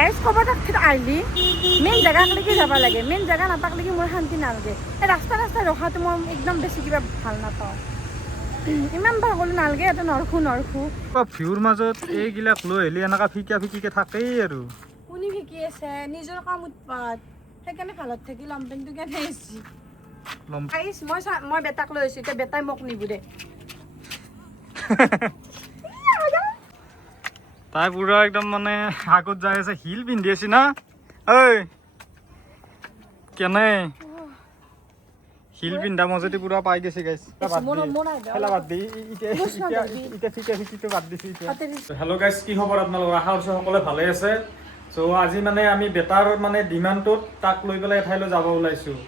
Guys খবৰ তাত আহিলি মেইন জেগালৈকে যাব লাগে, মেইন জেগা নাপাকলৈকে মোৰ শান্তি নালাগে। এই ৰাস্তা ৰখাটো মই একদম বেছি কিবা ভাল নাপাওঁ। ইমান বাৰ ক'লো নালাগে, এটা নৰখো ভিউৰ মাজত এইগিলাক লৈ আহিলে এনেকা ফিকিকে থাকেই আৰু কোনে ফিকি আছে, নিজৰ কাম উৎপাত, সেইকাৰণে ভালত থাকি লম্পেনটো কেনে আহিছি। মই বেটাক লৈ আহিছোঁ, এতিয়া বেটাই মোক নিব দে। তাই পুৰা একদম মানে আগত যাই আছে, হিল পিন্ধি আছে না। ঐ কেনে হিল পিন্ধা মজেদি পুৰা পাই গৈছে গাইছ। হেল্ল' গাইছ, কি খবৰ আপোনালোকৰ? আশা কৰিছোঁ সকলোৱে ভালে আছে। চ' আজি মানে আমি বেটাৰ মানে ডিমাণ্ডটোত তাক লৈ পেলাই এঠাইলৈ যাব ওলাইছোঁ।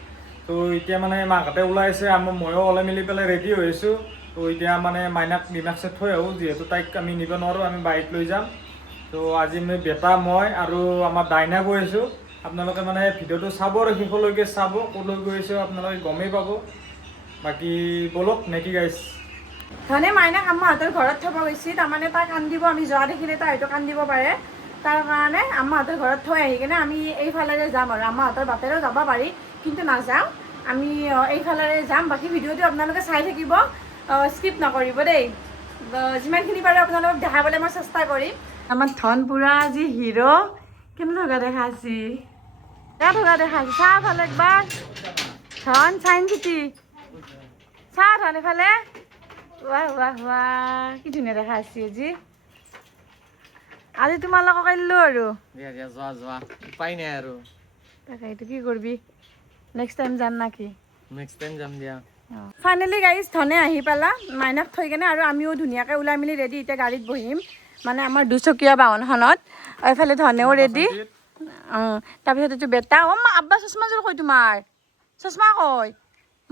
ত' এতিয়া মানে মাকহঁতে ওলাইছে, ময়ো ওলাই মেলি পেলাই ৰেডি হৈ আছোঁ। ত' এতিয়া মানে মাইনাক ডিমাক্সত থৈ আহোঁ, যিহেতু তাইক আমি নিব নোৱাৰোঁ, আমি বাইক লৈ যাম। ত' আজি মই বেটা, মই আৰু আমাৰ ডাইনা গৈ আছোঁ। আপোনালোকে মানে ভিডিঅ'টো চাব আৰু শেষলৈকে চাব, ক'লৈ গৈ আছোঁ আপোনালোকে গমেই পাব। বাকী বলক নেকি গাইছ। ধনে মাইনাক আম্মাহঁতৰ ঘৰত থব গৈছে, তাৰমানে তাই কান্দিব, আমি যোৱা দেখিলে তাই হয়তো কান্দিব পাৰে। তাৰ কাৰণে আম্মাহঁতৰ ঘৰত থৈ আহি কিনে আমি এইফালেৰে যাম আৰু আম্মাহঁতৰ বাটেৰেও যাব পাৰি, কিন্তু নাযাওঁ, আমি এইফালেৰে যাম। বাকী ভিডিঅ'টো আপোনালোকে চাই থাকিব, স্কিপ নকৰিব দেই। যিমানখিনি পাৰোঁ আপোনালোকক দেখাবলৈ মই চেষ্টা কৰিম। আমাৰ ধন পুৰা আজি হিৰো, কেনেকুৱা দেখাইছি, থকা দেখাইছি। চাহ ফালে একবাৰ ধন চাইন চিটি চাহ ধন এফালে, কি ধুনীয়া দেখাইছি আজি তোমালোকক আহিলোঁ আৰু যোৱা উপায় নাই আৰু। তাকে এইটো কি কৰিবি, নেক্সট টাইম যাম নাকি? নেক্সট টাইম যাম দিয়া। ফাইনেলি গাইজ ধনে আহি পালা মাইনাক থৈ কেনে, আৰু আমিও ধুনীয়াকৈ ওলাই মেলি ৰেডি, এতিয়া গাড়ীত বহিম মানে আমাৰ দুচকীয়া বাহনখনত। এইফালে ধনেও ৰেডি। তাৰপিছত এইটো বেটা, আব্বা চশমাযোৰ কৈ তোমাৰ চশমা কৈ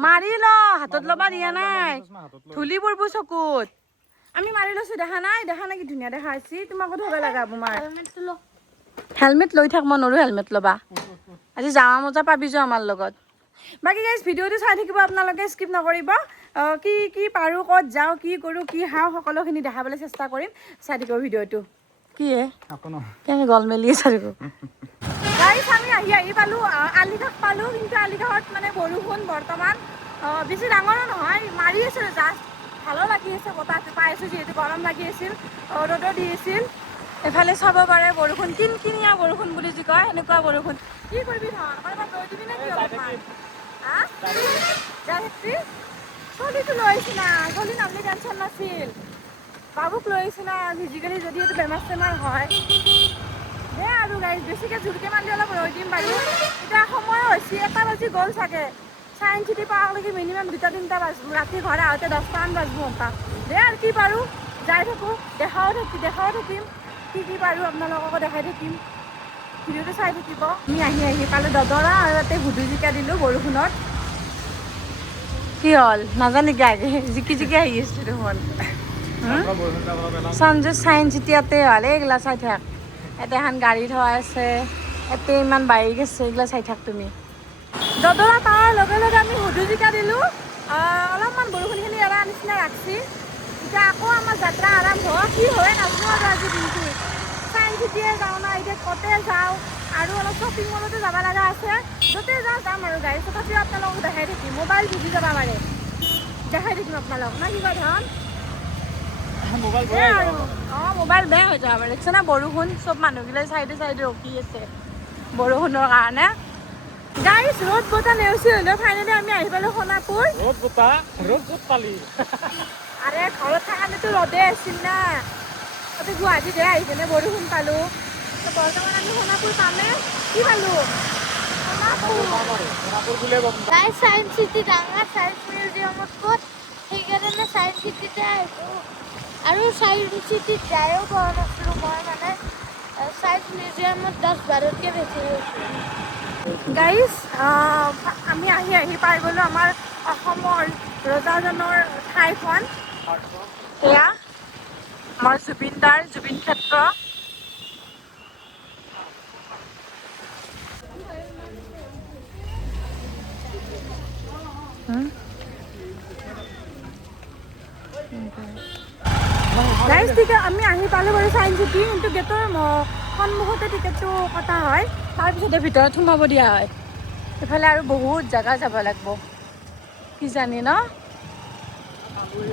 মাৰি ল, হাতত ল'বা দিয়া নাই, ধূলি পৰিব চকুত। আমি মাৰি লৈছোঁ, দেখা নাই কি ধুনীয়া দেখা আছে। তোমাকো ধৰিব লগা তোমাৰ হেলমেট লৈ থাক, মই নৰো হেলমেট ল'বা। আজি যাৱা মজা পাবি যোৱা আমাৰ লগত। বাকী গাইজ ভিডিঅ'টো চাই থাকিব আপোনালোকে, স্কিপ নকৰিব। কি পাৰোঁ, ক'ত যাওঁ, কি কৰোঁ, কি খাওঁ, সকলোখিনি দেখাবলৈ চেষ্টা কৰিম। চাই থাকিব ভিডিঅ'টো। কি কেনেকৈ গল মেলি চাই থাকিব। গাইজ আমি আহি পালোঁ, আলিঘাট পালোঁ, কিন্তু আলিঘাটত মানে বৰষুণ বৰ্তমান বেছি ডাঙৰো নহয়, মাৰি আছিল জাষ্ট। ভালো লাগি আছে, বতাহটো পাই আছোঁ যিহেতু, গৰম লাগি আছিল, ৰ'দো দি আছিল। এফালে চাব পাৰে বৰষুণ, কিনকিনীয়া বৰষুণ বুলি যি কয়, সেনেকুৱা বৰষুণ। কি কৰিবি ধৰ, কাৰোবাক লৈ দিবি নে কি অলপমান? চলিটো লৈ আহিছি না, চলি নামনি টেনশ্যন নাছিল, বাবুক লৈ আহিছি না। ফিজিকেলি যদি এইটো বেমাৰ চেমাৰ হয় দে আৰু গাইজ, বেছিকৈ জোৰকৈ মাৰিলে অলপ ৰৈ দিম বাৰু। এতিয়া সময় হৈছে 1টা বাজি গ'ল চাগে, চাইন্স চিটি পাওঁলৈকে মিনিমাম 2টা-3টা বাজিব, ৰাতি ঘৰ আহোঁতে 10টামান বাজিব হপাহ। দে আৰু কি পাৰোঁ যাই থাকোঁ, দেখাও থাকিম, কি পাৰোঁ আপোনালোককো দেখাই থাকিম। ভিডিঅ'টো চাই থাকিব। আমি আহি পালোঁ দদৰা, আৰু তাতে হুদু জিকা দিলোঁ বৰষুণত। কি হ'ল নাজানি জিকি আহি আছোঁ দেখোন। সঞ্জয় চাইন্স চিটি ইয়াতে হ'ল, এইগিলা চাই থাক। ইয়াতে এখন গাড়ী থোৱা আছে, ইয়াতে ইমান বাইক আছে, এইগিলা চাই থাক তুমি। দদৰা পাৱাৰ লগে লগে আমি হুদু জিকা দিলোঁ, অলপমান বৰষুণখিনি এৰা নিচিনা ৰাখছি। এতিয়া আকৌ আমাৰ যাত্ৰা আৰম্ভ, কি হয় নাজানো আৰু আজি দিনটো। চাইন্স চিটিয়ে যাওঁ না, এতিয়া ক'তে যাওঁ, আৰু অলপ শ্বপিং মলতো যাব লগা আছে। য'তে যাম আৰু গাড়ী, তথাপিও আপোনালোকক দেখাই থাকিম। মোবাইল বুজি যাব পাৰে, দেখাই থাকিম আপোনালোকক, না কিবা ধৰণ মোবাইল বেয়া হৈ যাব পাৰে। দেখিছে না বৰষুণ, চব মানুহগিলাই চাইডে ৰখি আছে বৰষুণৰ কাৰণে। গাইজ ৰ'দ বতাহ নেওচি হ'লেও ফাইনেলি আমি আহি পালোঁ সোণাপুৰ। ৰ'দ পালি আৰে ঘৰত থকাতেতো ৰ'দে আছিল না, তাতে গুৱাহাটীতে আহি কিনে বৰষুণ পালোঁ। বৰ্তমান আমি সোণাপুৰ পামে, কি পালোঁ সায়েন্স চিটি ডাঙৰ সায়েন্স মিউজিয়ামত ক'ত, সেইকাৰণে সায়েন্স চিটিতে আহিলোঁ। আৰু সায়েন্স চিটিত যায়ো পোৱা নাছিলোঁ মই, মানে সায়েন্স মিউজিয়ামত 10-12তকৈ বেছি গৈছোঁ। গাইজ আমি আহি পাই গ'লোঁ আমাৰ অসমৰ ৰজাজনৰ ঠাইখন। এয়া আমাৰ জুবিন ক্ষেত্ৰ। গাইজ ঠিক আমি আহি পালোঁ বাৰু চাইন্স চিটি, কিন্তু গেটৰ সন্মুখতে টিকেটটো কটা হয়, তাৰপিছতে ভিতৰত সোমাব দিয়া হয়। এইফালে আৰু বহুত জেগা যাব লাগিব কিজানি ন।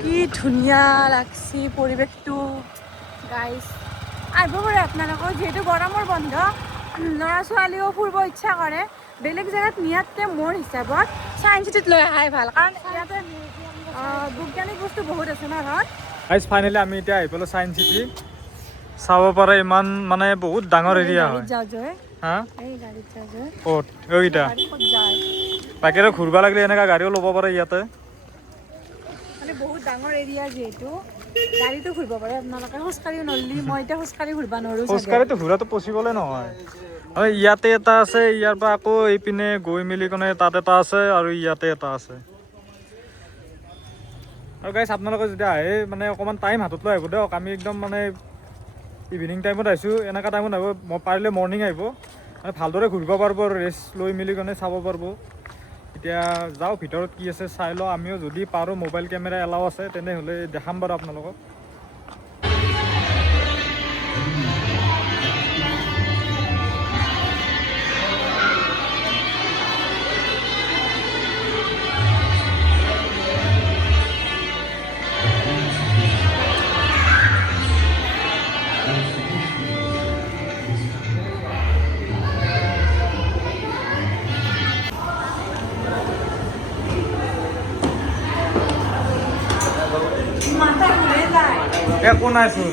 কি ধুনীয়া লাগছি পৰিৱেশটো গাইজ। আহিব পাৰে আপোনালোকক, যিহেতু গৰমৰ বন্ধ, ল'ৰা ছোৱালীও ফুৰিব ইচ্ছা কৰে। বেলেগ জেগাত নিয়াতকৈ মোৰ হিচাপত চায়েন্স চিটিত লৈ অহাই ভাল, কাৰণ ইয়াতে বৈজ্ঞানিক বস্তু বহুত আছে ন ঘৰত। গাইজ ফাইনেলি আমি এতিয়া আহি পালোঁ চায়েন্স চিটি। চাব পাৰে ইমান মানে বহুত ডাঙৰ এৰিয়া হয়। যাওঁ যে হা এই গাড়ীত যাওঁ যে ক'ত এইকেইটা গাড়ী ক'ত যায় বাকীৰে ঘূৰিব লাগিলে এনেকুৱা গাড়ীও ল'ব পাৰে ইয়াতে। মানে বহুত ডাঙৰ এৰিয়া যিহেতু গাড়ীটো ঘূৰিব পাৰে আপোনালোকে, খোজকাঢ়িও নললি। মই এতিয়া খোজকাঢ়ি ঘূৰিব নোৱাৰোঁ চাগে। খোজকাঢ়িতো ঘূৰাটো পচিবলে নহয়। আৰু ইয়াতে এটা আছে, ইয়াৰ পৰা আকৌ এইপিনে গৈ মেলি কেনে তাত এটা আছে, আৰু ইয়াতে এটা আছে। আৰু গাইছ আপোনালোকে যদি আহে মানে অকণমান টাইম হাতত লৈ আহিব দিয়ক। আমি একদম মানে ইভিনিং টাইমত আহিছোঁ, এনেকুৱা টাইমত আহিব, পাৰিলে মৰ্ণিং আহিব, মানে ভালদৰে ঘূৰিব পাৰিব আৰু ৰেষ্ট লৈ মেলি কেনে চাব পাৰিব। এতিয়া যাওঁ ভিতৰত কি আছে চাই লওঁ। আমিও যদি পাৰোঁ মোবাইল কেমেৰা এলাও আছে তেনেহ'লে দেখাম বাৰু আপোনালোকক। মাথা ঘূৰাই যায়। একো নাইচোন,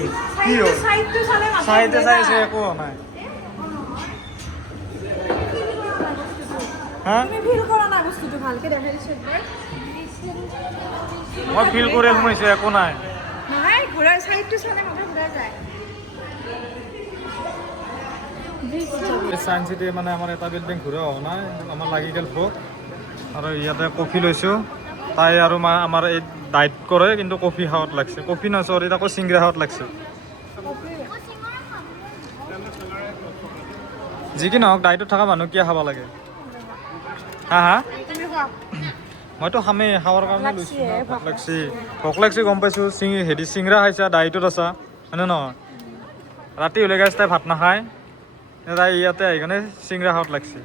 কি হ'ল? চাইডটো চালে মাথা চাইতে ঘূৰাই চাইছে যায়। একো হোৱা নাই। হা তুমি ফিল কৰা নাই বস্তুটো ভালকে দেখাই দিছো একবাৰ। মই ফিল কৰি সোমাইছোঁ, একো নাই। নহয় ঘূৰাই, চাইডটো চালে মাথা ঘূৰাই যায়। চায়েন্স চিটি মানে আমাৰ এটা বিল্ডিং ঘূৰা হোৱা নাই, আমাৰ লাগি গ'ল ভোক। আৰু ইয়াতে কফি লৈছোঁ। তাই আৰু আমাৰ এই ডাইট কৰে, কিন্তু কফি খাৱাত লাগছে। কফি নহয় চৰি, আকৌ চিংৰা খাৱাত লাগছে। যি কি নহওক ডাইটত থকা মানুহ কিয় খাব লাগে? হা হা তুমি খোৱা। মইতো খামেই, খাৱাৰ কাৰণে লৈছোঁ। লাগছি, ভোক লাগছি, ভোক লাগছি গম পাইছোঁ। হেৰি চিংৰা খাইছা, ডাইটত আছা, হয়নে নহয়? ৰাতি হ'লে গাইছ তাই ভাত নাখায়, তাই ইয়াতে আহি কেনে চিংৰা খাৱাত লাগছে।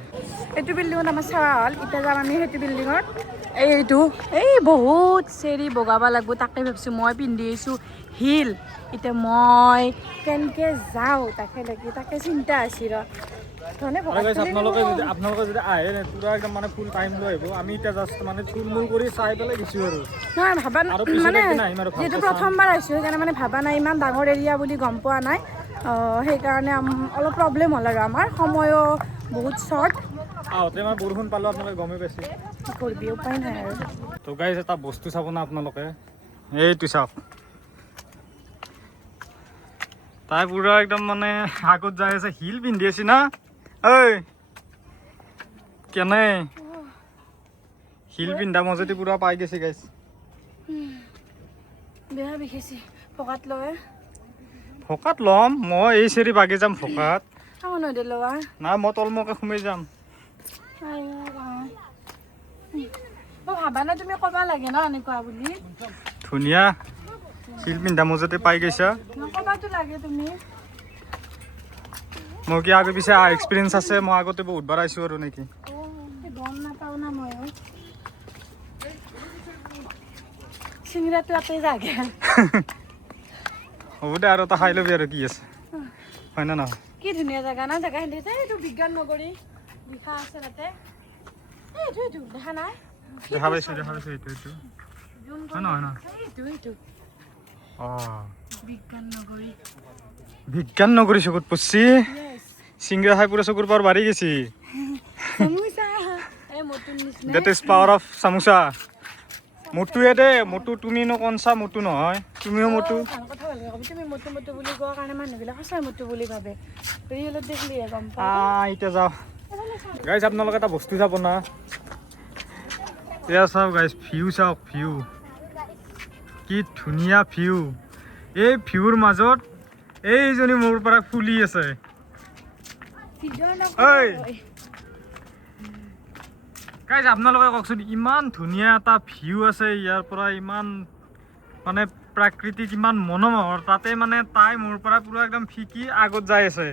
এইটো বিল্ডিঙত আমাৰ চাৱা হ'ল, এতিয়া যাম আমি সেইটো বিল্ডিঙত। এইটো এই বহুত চেৰি বগাব লাগিব, তাকে ভাবিছোঁ। মই পিন্ধি আহিছোঁ হিল, এতিয়া মই কেনেকৈ যাওঁ তাকে চিন্তা আছে ৰ। আৰু গাইছ আপোনালোকে যদি আহে পূৰা একদম মানে ফুল টাইম লৈ আহিব। আমি এতিয়া জাষ্ট মানে থুলমূল কৰি চাই পেলাই গৈছোঁ আৰু। নহয় ভাবা আৰু পিছত মানে একদিন আহিম আৰু ভালকৈ যিহেতু চাম। প্ৰথমবাৰ আহিছোঁ সেইকাৰণে মানে ভাবা নাই, ইমান ডাঙৰ এৰিয়া বুলি গম পোৱা নাই। সেইকাৰণে অলপ প্ৰব্লেম হ'ল আৰু আমাৰ সময়ো বহুত শ্বৰ্ট। আহোঁতে মানে বৰষুণ পালোঁ, আপোনালোকে গমেই পাইছে। কি কৰিবি, উপায় নাই আৰু। তো গাইছ এটা বস্তু চাব না আপোনালোকে, এইটো চাওক। তাই পুৰা একদম মানে আগত যাই আছে, হিল পিন্ধি আছে না। ঐ কেনে হিল পিন্ধা মজাটি পুৰা পাই গৈছে গাইছ। বেয়া বিষাইছে পকাত লয়। ভকাত ল'ম মই, এই চেৰি বাগি যাম ভকাত। খাব নোৱাৰি লোৱা। নাই মই তলমুখে সোমাই যাম। মই ভাবা নাই তুমি ক'বা লাগে ন এনেকুৱা বুলি। ধুনীয়া হিল পিন্ধা মজাটি পাই গৈছা। ক'বাতো লাগে তুমি। মোৰ কি আগে পিছে এক্সপিৰিয়েঞ্চ আছে, মই আগতে বহুতবাৰ আহিছোঁ আৰু নেকি। গম নাপাওঁ না মই। চিংৰাটো ইয়াতে জাগে। হ'ব দে, আৰু এটা খাই ল'বি আৰু কি আছে, হয় নে নহয়? কি ধুনীয়া জেগা না, জেগা খেলি এইটো বিজ্ঞান নগৰী লিখা আছে তাতে। এইটো দেখা নাই? দেখা পাইছোঁ এইটো হয় নহয়? এইটো অঁ বিজ্ঞান নগৰী। বিজ্ঞান নগৰী চকুত পৰছি। চিংৰা খাই পুৰা চকুৰ পাৱাৰ বাঢ়ি গৈছি। চামোচা এই মটুৰ নিচিনা। দেট ইজ পাৱাৰ অফ চামোচা। মোটোৱে দে, মোটো তুমিনো কনচা মোটো নহয়, তুমিও মোটো। ভাল কথা ভালকে ক'বি, তুমি মটু বুলি কোৱাৰ কাৰণে মানুহবিলাক সঁচাই মটু বুলি ভাবে। ৰিয়েলত দেখিলিহে গম পাওঁ। এতিয়া যাওঁ গাইজ, আপোনালোকে এটা বস্তু চাব না। এয়া চাওক গাইজ, ভিউ চাওক, ভিউ কি ধুনীয়া ভিউ। এই ভিউৰ মাজত এইজনী মোৰ পৰা ফুলি আছে। ঐ গাইজ আপোনালোকে কওকচোন, ইমান ধুনীয়া এটা ভিউ আছে ইয়াৰ পৰা, ইমান মানে প্ৰাকৃতিক, ইমান মনোমোহৰ। তাতে মানে তাই মোৰ পৰা পুৰা একদম ফিকি আগত যাই আছে।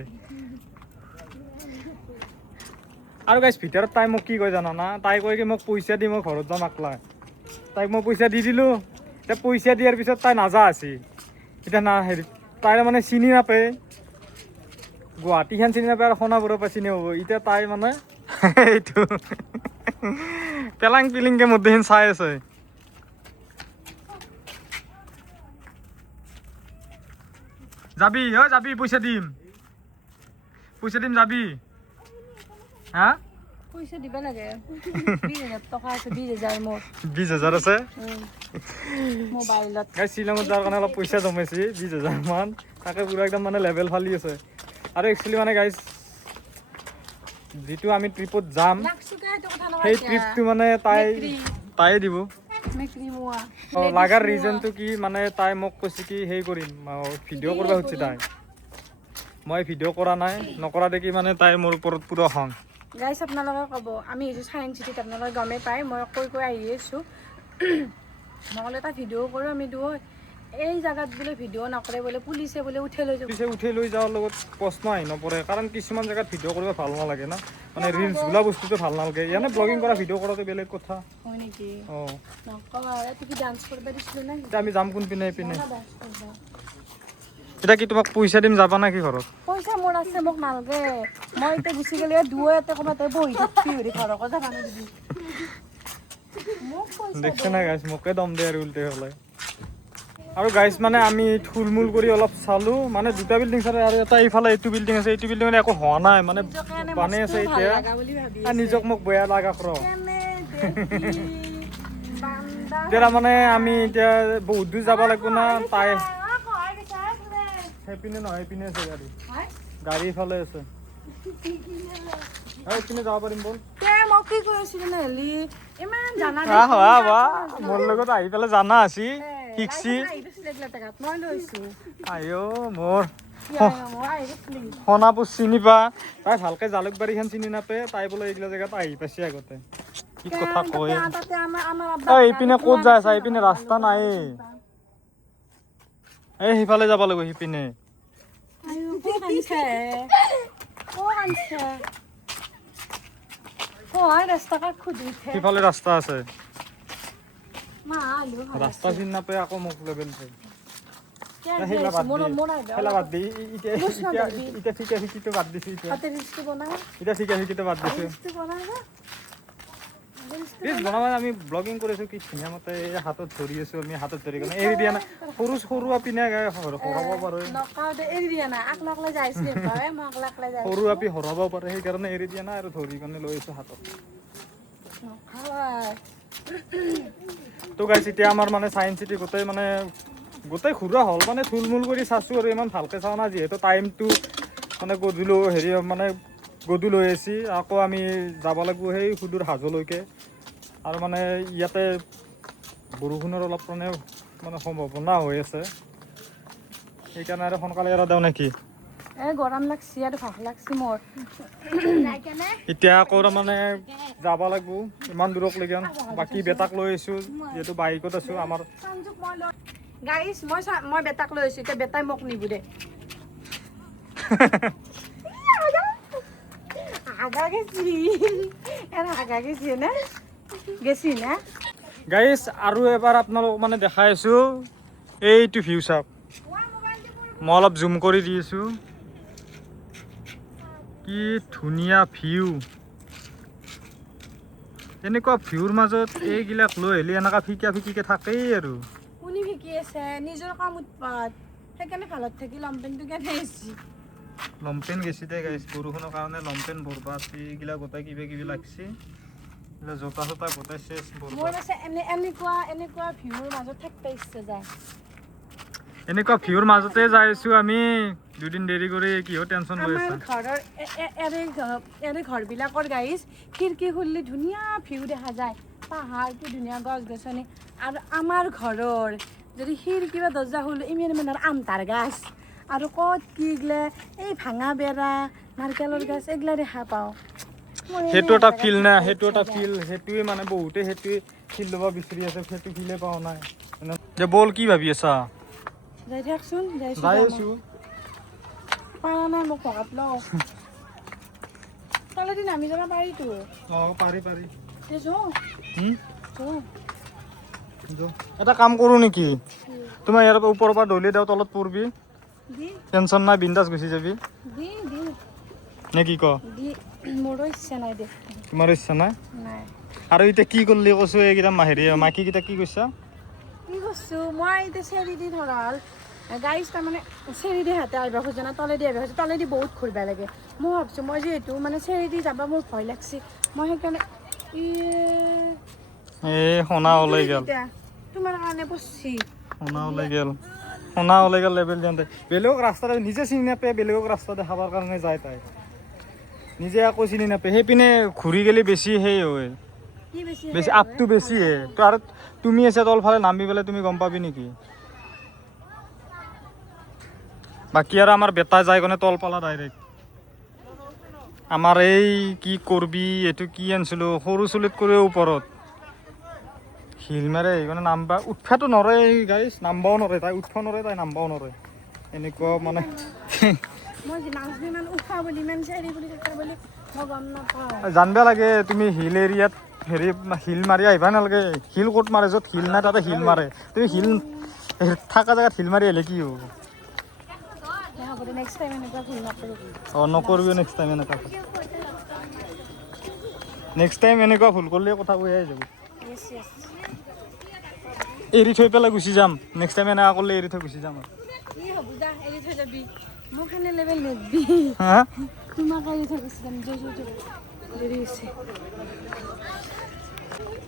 আৰু গাইছ ভিতৰত তাই মোক কি কয় জানা না, তাই কয় কি মোক পইচা দি মই ঘৰত যাম আকলা। তাইক মই পইচা দি দিলোঁ, এতিয়া পইচা দিয়াৰ পিছত তাই নাযা আছিল। এতিয়া না হেৰি তাই মানে চিনি নাপায়, গুৱাহাটীখন চিনি নাপায় আৰু সোণাপুৰৰ পৰা চিনি পাব। এতিয়া তাই মানে এইটো পেলাং পিলিংকে মধ্যেখিনি চাই আছে। যাবি যাবি, পইচা দিম যাবি। হা পইচা দিব লাগে 20,000 টকা আছে, 20,000 মোৰ 20,000 আছে। মোবাইলত। শ্বিলঙত যোৱাৰ কাৰণে অলপ পইচা জমাইছি 20,000 মান, তাকে পুৰা একদম মানে লেভেল ফালি আছে। আৰু একচুৱেলি মানে গাইজ যিটো আমি ট্ৰিপত যাম সেই ট্ৰিপটো মানে তাই দিব। লাগাৰ ৰিজনটো কি মানে তাই মোক কৈছে কি সেই কৰিম, ভিডিঅ' কৰিব খুজিছে তাই। মই ভিডিঅ' কৰা নাই, নকৰা দেখি মানে তাই মোৰ ওপৰত পুৰা খং। গাইছ আপোনালোকে ক'ব আমি আহিছোঁ চায়েন্স চিটিত, আপোনালোকে গমেই পায় মই কৈ আহি আছোঁ। মই ক'লে এটা ভিডিঅ' কৰোঁ আমি দুয়ো, এই জাগাত বোলে ভিডিঅ' নকৰে বোলে, পুলিচে বোলে উঠাই লৈ যাব। পুলিচে উঠাই লৈ যোৱাৰ লগত প্ৰশ্ন আহি নপৰে, কাৰণ কিছুমান জেগাত ভিডিঅ' কৰিব ভাল নালাগে না, মানে ৰিলচ বোলা বস্তুটো ভাল নালাগে। ইয়ানে ব্লগিং কৰা ভিডিঅ' কৰাটো বেলেগ কথা। হয় নেকি? অঁ নকবা, তুমি ডান্স কৰিব দিছিলোঁ নে? এতিয়া আমি যাম কোন পিনে পিনে। এতিয়া কি তোমাক পইচা দিম যাবা নেকি ঘৰত? পইচা মোৰ আছে, মোক নালাগে। মই এতিয়া গুচি গ'লে দুয়ো ইয়াতে ক'ৰবাত বহি থাকবি হেৰি ঘৰকো যাবা নিদিবি। দেখছে না গাইছ, মোকে দম দে আৰু উল্টে হ'লে। আৰু গাইছ মানে আমি থুলমূল কৰি অলপ চালোঁ, মানে দুটা বিল্ডিং চালে আৰু এটা এইফালে এইটো বিল্ডিং আছে, এইটো বিল্ডিং মানে একো হোৱা নাই, মানে বনাই আছে এতিয়া। আৰু নিজক মোক বেয়া লাগা কৰ। এতিয়া মানে আমি এতিয়া বহুত দূৰ যাব লাগিব না, তাই সেইপিনে নহয়, সেইপিনে আছে গাড়ী ইফালে আছে। এইপিনে যাব পাৰিম ব'ল। মই কি কৈ আছিলোঁ নহ'লে ইমান জানা মোৰ লগত আহি পেলাই জানা আছি শিকছি। মই লৈছোঁ আইঅ মোৰ সোণাপুৰ চিনি পা, তাই ভালকে জালুকবাৰীখন চিনি নাপায়, তাই বোলে এইগিলা জেগাত আহি পাইছে আগতে। কি কথা কয় এইপিনে ক'ত যায় আছা? এইপিনে ৰাস্তা নাই, এই সিফালে যাব লাগিব সিপিনে। সিফালে ৰাস্তা আছে, ৰাস্তা চিনি নাপায় আকৌ মোক লেবেল চাই। খেলা বাদ দি এতিয়া ঠিকে শিকিটো বাদ দিছো, এতিয়া ঠিকে শিকিটো বাদ দিছো। বনাব আমি ব্লগিং কৰিছো, কি ধুনীয়া মতে হাতত ধৰি আছো, আমি হাতত ধৰি কেনে এৰি দিয়া নাই। সৰু আপি হৰাব পাৰে, সৰু আপি হৰাব পাৰে, সেইকাৰণে এৰি দিয়া নাই আৰু ধৰি কেনে লৈ আছো হাতত। তো গাইছ এতিয়া আমাৰ মানে চায়েন্স চিটি গোটেই ঘূৰা হ'ল, মানে থুলমূল কৰি চাইছোঁ আৰু ইমান ভালকৈ চাওঁ না, যিহেতু টাইমটো মানে গধূলি হৈ আছে। আকৌ আমি যাব লাগিব সেই সুদূৰ হাজোলৈকে, আৰু মানে ইয়াতে বৰষুণৰ অলপ মানে সম্ভাৱনা হৈ আছে, সেইকাৰণে আৰু সোনকালে এৰা দিওঁ নেকি? গৰম লাগছি আৰু ভাগ লাগছি মোৰ। এতিয়া আকৌ মানে যাব লাগিব ইমান দূৰলৈকে, বাকী বেটাক লৈ আহিছোঁ, যিহেতু বাইকত আছোঁ আমাৰ। গাইছ মই বেটাক লৈ আহিছোঁ, এতিয়া বেটাই মোক নিব দে। গাইছ আৰু এবাৰ আপোনালোক মানে দেখাই আছোঁ, এইটো ভিউ চাওক, মই অলপ জুম কৰি দি আছোঁ, কি ধুনীয়া ভিউ। এনেকুৱা ভিউৰ মাজত এইগিলাক লৈ আহিলে এনেকুৱা ফিকিকে থাকেই আৰু। কোনে ফিকি আছে? নিজৰ কাম উৎপাত, সেইকাৰণে ভালত থাকি লমপেনটো কেনে আহিছি। লমপেন গেছি দে গাইছ, বৰষুণৰ কাৰণে লমপেন বৰবাদ, এইগিলা গোটাই কিবা লাগছি, জোতা চোতা গোটাই চেচ মোৰ বৰবাদ। আছে এনেকুৱা ভিউৰ মাজত থাকিব ইচ্ছা যায়। এনেকুৱা ভিউৰ মাজতে যাই আছোঁ আমি, দুদিন দেৰি কৰি কিহৰ টেনশ্যন লৈ আমাৰ আছা? ঘৰৰ এৰে ঘৰবিলাকৰ গাইছ খিৰিকী খুলিলে ধুনীয়া ভিউ দেখা যায়, পাহাৰ কি ধুনীয়া গছ গছনি। আৰু আমাৰ ঘৰৰ যদি খিৰিকী বা দৰ্জা খুলো ইমান আমতাৰ গাছ, আৰু ক'ত কি গিলে এই ভাঙা বেৰা নাৰিকলৰ গাছ এইগিলা দেখা পাওঁ। সেইটো এটা ফিল না, সেইটো এটা ফিল, সেইটোৱে মানে বহুতে সেইটোৱে ফিল ল'ব বিচাৰি আছে, সেইটো ফিলে পোৱা নাই। যে বল কি ভাবি আছা? যাই থাকচোন, যাই আছোঁ। পাৰা নাই মোক ভগাত লওঁ। তলে ওপৰেদি নামি যাব পাৰিতো পাৰি পাৰি যো এটা কাম কৰোঁ নেকি তোমাৰ ইয়াৰ পৰা ওপৰৰ পৰা দলি দিওঁ তলত পৰিবি দি টেনশ্যন নাই বিন্দাছ গুচি যাবি দি দি নে কি ক দি মোৰো ইচ্ছা নাই দে তোমাৰ ইচ্ছা নাই নাই আৰু এতিয়া কি কৰিলি কৈছোঁ এইকেইটা হেৰি মাইকীকেইটা কি কৈছা কি কৈছোঁ মই এতিয়া চেৰি দি ধৰা হ'ল গাড়ী তাৰমানে চেৰি দি হাতে আহিব খোজে না তলেদি আহিব খোজে তলেদি বহুত ঘূৰিব লাগে মই ভাবছোঁ মই যিহেতু মানে চেৰি দি যাব মোৰ ভয় লাগছে মই সেইকাৰণে এই সোণা ওলাই গ'ল তোমাৰ কাৰণে পচি সোণা ওলাই গ'ল লেবেল দিওঁতে বেলেগক ৰাস্তাতে নিজে চিনি নাপায় বেলেগক ৰাস্তা দেখাবৰ কাৰণে যায় তাই নিজে আকৌ চিনি নাপায় সেইপিনে ঘূৰি গ'লে বেছি সেই হয় কি বেছি বেছি আপটো বেছি হে তো আৰু তুমি আছে তলফালে নামি পেলাই তুমি গম পাবি নেকি বাকী আৰু আমাৰ বেটা যাই কাৰণে তল পালা ডাইৰেক্ট আমাৰ এই কি কৰবি এইটো কি আনিছিলোঁ সৰু চুলিত কৰি ওপৰত শিল মাৰে সেইকাৰণে নামবা উঠবাটো নৰে গাইছ নামবাও নৰে তাই উঠব নৰে তাই নামবাও নৰে এনেকুৱা মানে মই নাচবি ইমান উঠা বুলি ইমান চেৰি বুলি থকা বুলি মই গম নাপাওঁ জানবা লাগে তুমি হিল এৰিয়াত হেৰি হিল মাৰি আহিবা নালাগে হিল ক'ত মাৰে য'ত হিল নাই তাতে হিল মাৰে তুমি হিল থকা জেগাত হিল মাৰি আহিলে কি হ'ব হ'ব দে নেক্সট টাইম এনেকুৱা ভুল নকৰোঁ অঁ নকৰিবি নেক্সট টাইম এনেকুৱা নেক্সট টাইম এনেকুৱা ভুল কৰিলে কথা কৈয়ে যাব য়েছ য়েছ এৰি থৈ পেলাই গুচি যাম নেক্সট টাইম এনেকুৱা কৰিলে এৰি থৈ গুচি যাম আৰু কি হ'ব যা এৰি থৈ যাবি মোক সেনে লেবেল নিদিবি হা তোমাক এৰি থৈ গুচি যাম দেৰি হৈছে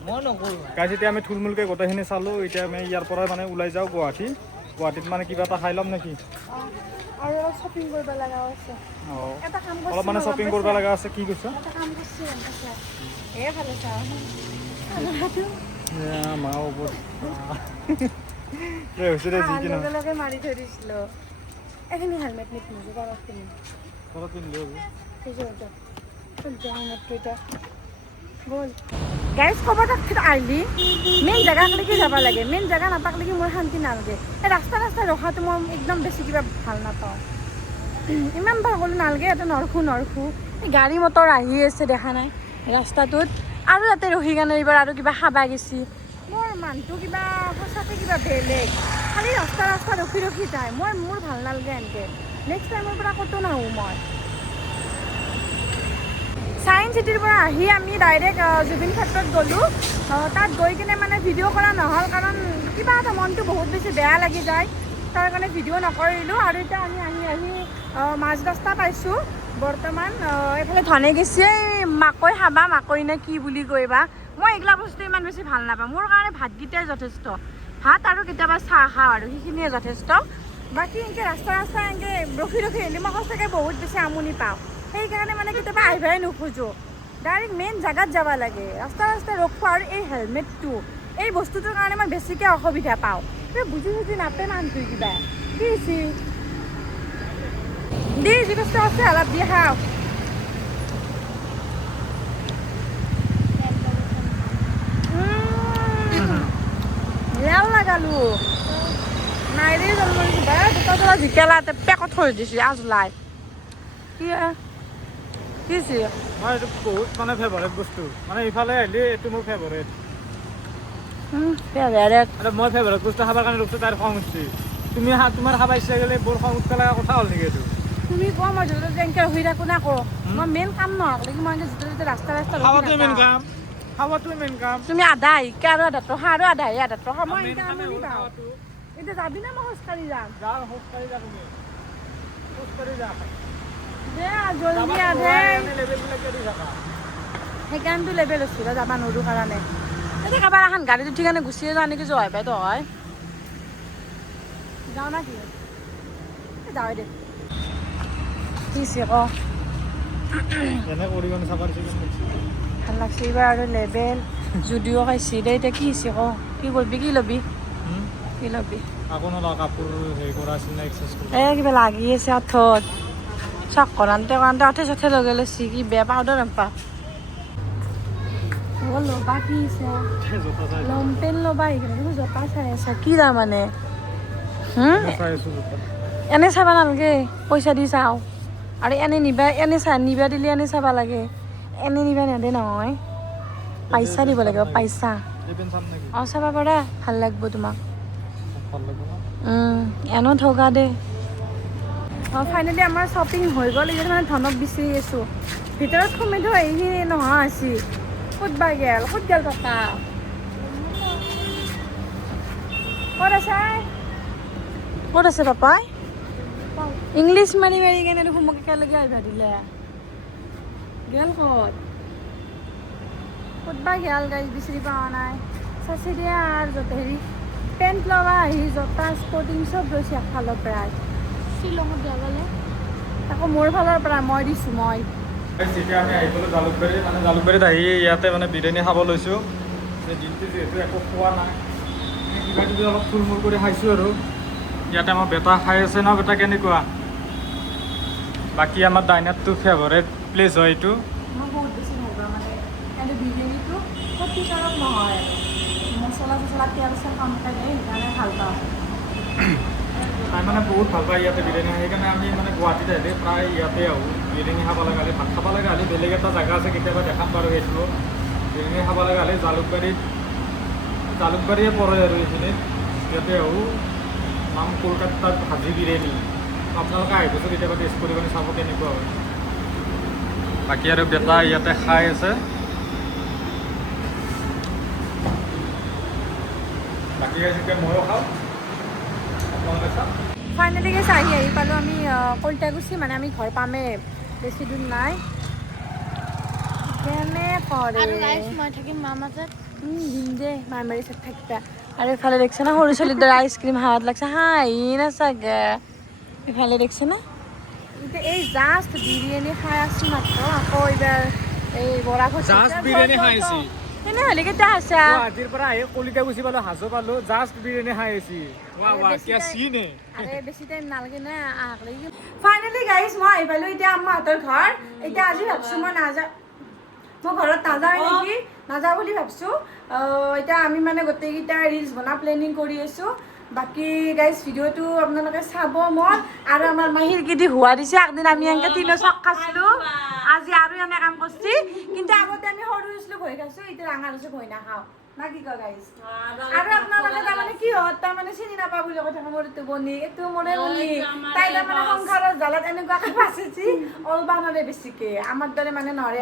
মই নকৰোঁ গাইজ এতিয়া আমি থুলমূলকৈ গোটেইখিনি চালোঁ এতিয়া আমি ইয়াৰ পৰাই মানে ওলাই যাওঁ গুৱাহাটীত মানে কিবা এটা খাই ল'ম নেকি আৰু অলপ শ্বপিং কৰিব লগা আছে অঁ এটা কাম অলপ মানে শ্বপিং কৰিব লগা আছে কি কৈছা এটা কাম কৰিছোঁ ভালে চা মা হৈছে দে যি কিনো লগে লগে মাৰি থৈ দিছিলোঁ এইখিনি হেলমেট নিপিন্ধো ঘৰত কিনি ঘৰত পিন্ধিলেও ব'ল গাইজ খবৰ তাত আহিলি মেইন জেগালৈকে যাব লাগে মেইন জেগা নাপাকলৈকে মোৰ শান্তি নালাগে এই ৰাস্তা ৰখাটো মই একদম বেছি কিবা ভাল নাপাওঁ ইমান ভাল ক'লো নালাগে ইয়াতে নৰখো এই গাড়ী মটৰ আহি আছে দেখা নাই ৰাস্তাটোত আৰু তাতে ৰখি কেনে এইবাৰ আৰু কিবা খাবা গেছি মোৰ মানুহটো কিবা সঁচাকৈ কিবা বেলেগ খালি ৰাস্তা ৰখি যায় মোৰ ভাল নালাগে এনেকৈ নেক্সট টাইমৰ পৰা ক'তো নাহোঁ মই ছায়েন্স চিটিৰ পৰা আহি আমি ডাইৰেক্ট জুবিন ক্ষেত্ৰত গ'লোঁ তাত গৈ কিনে মানে ভিডিঅ' কৰা নহ'ল কাৰণ কিবা এটা মনটো বহুত বেছি বেয়া লাগি যায় তাৰ কাৰণে ভিডিঅ' নকৰিলোঁ আৰু এতিয়া আমি আহি মাজ ৰাস্তা পাইছোঁ বৰ্তমান এইফালে ধনে গেছি মাকৈ খাবা মাকৈ নে কি বুলি কৈবা মই এইগিলা বস্তু ইমান বেছি ভাল নাপাওঁ মোৰ কাৰণে ভাতকেইটাই যথেষ্ট ভাত আৰু কেতিয়াবা চাহ খাওঁ আৰু সেইখিনিয়ে যথেষ্ট বাকী এনেকৈ ৰাস্তা এনেকৈ ৰখি আহিলে মই সঁচাকৈ বহুত বেছি আমনি পাওঁ সেইকাৰণে মানে কেতিয়াবা আহিবই নোখোজোঁ ডাইৰেক্ট মেইন জেগাত যাব লাগে ৰাস্তা ৰখোঁ আৰু এই হেলমেটটো এই বস্তুটোৰ কাৰণে মই বেছিকৈ অসুবিধা পাওঁ বুজি নাপায় মানুহটো কিবা কি হৈছে দি যি বস্তু আছে অলপ দি খাওঁ লেও লাগালোঁ নাইৰে জন্মৰিছোঁ বা দুটা জলা জিকেলা পেকত থৈ দিছোঁ আজলাই কি হৈছে মই এইটো বহুত মানে ফেভাৰেট বস্তু মানে ইফালে আহিলে এইটো মোৰ ফেভাৰেট মই ফেভাৰেট বস্তু খাবৰ কাৰণে ৰখছোঁ তাৰ খং উঠছে তুমি তোমাৰ খাব ইচ্ছা গ'লে বৰ খং উঠব লগা কথা হ'ল নেকি এইটো তুমি কোৱা মই য'তে যেনেকৈ ৰখি থাকোঁ না কওঁ মই মেইন কাম নহওক লাগি মই য'তে ৰাস্তা খাৱাটোৱে মেইন কাম তুমি আধা আহিকে আৰু আধা টকা আৰু আধা টকা মই এনেকৈ আমনি পাওঁ এতিয়া যাবি না মই খোজকাঢ়ি যাম খোজকাঢ়ি যা তুমি খোজকাঢ়ি যা দে জলদি আধে সেইকাৰণেতো লেবেল হৈছোঁ যাব নোৱাৰোঁ কাৰণে এতিয়া কাৰোবাৰ এখন গাড়ীত উঠি কাৰণে গুচিয়ে যাওঁ নেকি জহাই পাই তই যাওঁ না কি যাওঁ দে কি ক এনে কৰি মানে চাব ভাল লাগছে এইবাৰ আৰু লেবেল যদিও খাইছি দে এতিয়া কি হৈছে ক কি কৰিবি কি ল'বি আকৌ নলওঁ কাপোৰ হেৰি কৰা আছিল না এক্সাৰচাইজ কৰি কিবা লাগি আছে আঁঠত চক কৰাওঁতে আঠে চাঠে লগে লৈছি কি বেয়া পাউডাৰ নাপাওঁ ল'বা কি লমপেণ্ট ল'বা এইখিনি জোতা চাই আছা কি তাৰমানে চাই আছোঁ জোতা এনে চাব নালাগে পইচা দি চাওঁ আৰু এনে নিবা দিলে এনে চাব লাগে এনে নিবা নেদে নহয় পইচা দিব লাগিব পইচা এই পেন চাম নেকি অঁ চাব পাৰা ভাল লাগিব তোমাক ভাল লাগিব না এনো ঠগা দে অঁ ফাইনেলি আমাৰ শ্বপিং হৈ গ'ল এতিয়া মানে ধনক বিচাৰি আছোঁ ভিতৰত সোমাই থৈ আহি নোহোৱা আছিল ক'ত বা গেল পাপা ক'ত আছে পাপাই ইংলিছ মাৰি মাৰি কেনে দেখোন মোক একেলগে আহিবা দিলে গেল ক'ত বা গেল গাইজ বিচাৰি পোৱা নাই চাচি দিয়া আৰু য'ত হেৰি পেণ্ট লবা আহি জোতা স্পৰ্টিং চব লৈছে এফালৰ পৰাই শ্বিলঙত যাবলৈ আকৌ মোৰ ফালৰ পৰা মই দিছোঁ মই এতিয়া আমি আহি পেলাই জালুকবাৰীত আহি ইয়াতে মানে বিৰিয়ানী খাব লৈছোঁ দিনটো যিহেতু একো খোৱা নাই কিবা কিবি অলপ থুলমূল কৰি খাইছোঁ আৰু ইয়াতে আমাৰ বেটা খাই আছে ন বেটা কেনেকুৱা বাকী আমাৰ ডাইনাৰটো ফেভাৰেট প্লেচ হয় এইটো মই বহুত বেছি ভাল পাওঁ মানে কিন্তু বিৰিয়ানীটো ক্ষতিকাৰক নহয় মছলা চছলা তেল চেল কমকৈ দিয়ে সেইকাৰণে ভাল পাওঁ খাই মানে বহুত ভাল পায় ইয়াতে বিৰিয়ানী সেইকাৰণে আমি মানে গুৱাহাটীত আহিলে প্ৰায় ইয়াতে আহোঁ বিৰিয়ানী খাব লগা হ'লে ভাত খাব লগা হ'লে বেলেগ এটা জেগা আছে কেতিয়াবা দেখাম বাৰু সেইটো বিৰিয়ানী খাব লগা হ'লে জালুকবাৰীয়ে পৰে আৰু এইখিনিত ইয়াতে আহোঁ নাম কলকাতাত ভাজি বিৰিয়ানী আপোনালোকে আহিবচোন কেতিয়াবা টেষ্ট কৰি মানে চাব কেনেকুৱা হয় বাকী আৰু বেটা ইয়াতে খাই আছে বাকী এতিয়া ময়ো খাওঁ আপোনালোকে চাওক ফাইনেলি গেছে আহি পালোঁ আমি কলিতাগুচি মানে আমি ঘৰ পামেই বেছি দূৰ নাই কেনে কৰে আৰু গাইছ মই থাকিম মামাজত দিম দে মাৰমাৰী চাত থাকিবা আৰু এইফালে দেখিছে না সৰু ছোৱালীৰ দৰে আইচক্ৰীম হাৱাত লাগছে হাঁহি না চাগে এইফালে দেখিছে না এতিয়া এই জাষ্ট বিৰিয়ানী খাই আছোঁ মাত্ৰ আকৌ এইবাৰ এই বৰা Just বিৰিয়ানী খাই আছি। তেনেহ'লে কেতিয়া আছা গুৱাহাটীৰ পৰা আহি কলিতাগুচি পালোঁ হাজো পালোঁ জাষ্ট বিৰিয়ানী খাই আছি আৰে বেছি টাইম নালাগে না ফাইনেলি গাইছ মই আহি পালোঁ এতিয়া আম্মাহঁতৰ ঘৰ এতিয়া আজি ভাবছোঁ মই মই ঘৰত নাযাওঁ নেকি নাযাওঁ বুলি ভাবছোঁ এতিয়া আমি মানে গোটেইকেইটা ৰিলছ বনোৱা প্লেনিং কৰি আছোঁ বাকী গাইজ ভিডিঅ'টো আপোনালোকে চাব মন আৰু আমাৰ মাহীৰ কিদি হোৱা দিছে একদিন আমি এনেকৈ তিনিও চক খাইছিলোঁ আজি আৰু এনে কাম কৰিছে কিন্তু আগতে আমি সৰু হৈছিলোঁ ভয় খাইছোঁ এতিয়া ডাঙৰ হৈছোঁ ভয় নাখাওঁ না কি কয় গাইজ আৰু আপোনালোকে তাৰমানে কি হত তাৰমানে চিনি নাপাওঁ বুলি কৈ থাকে মোৰ এইটো বনি এইটো মোৰে বনি তাই তাৰমানে সংসাৰৰ জালত এনেকুৱাকৈ বাচিছি অলবা নৰে বেছিকে আমাৰ দৰে মানে নৰে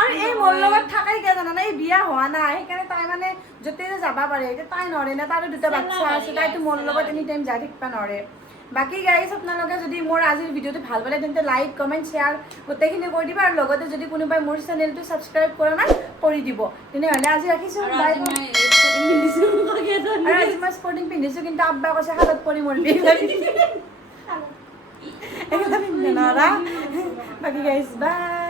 আৰু এই মোৰ লগত থাকাই কিয় জানানে এই বিয়া হোৱা নাই সেইকাৰণে তাই মানে য'তে যাব পাৰে এতিয়া তাই নৰে না তাৰো দুটা বাচ্চা আছে তাইতো মোৰ লগত এনি টাইম যাই থাকিব নৰে বাকী গাইজ আপোনালোকে যদি মোৰ আজিৰ ভিডিঅ'টো ভাল পালে তেন্তে লাইক কমেণ্ট শ্বেয়াৰ গোটেইখিনি কৰি দিব আৰু লগতে যদি কোনোবাই মোৰ চেনেলটো ছাবস্ক্ৰাইব কৰা নাই কৰি দিব তেনেহ'লে আজি ৰাখিছোঁ বাই আৰু আজি মই স্পৰ্টিং পিন্ধিছোঁ কিন্তু আব্বা কৈছে হাতত পৰি মৰিবি বাকী গাইজ বাই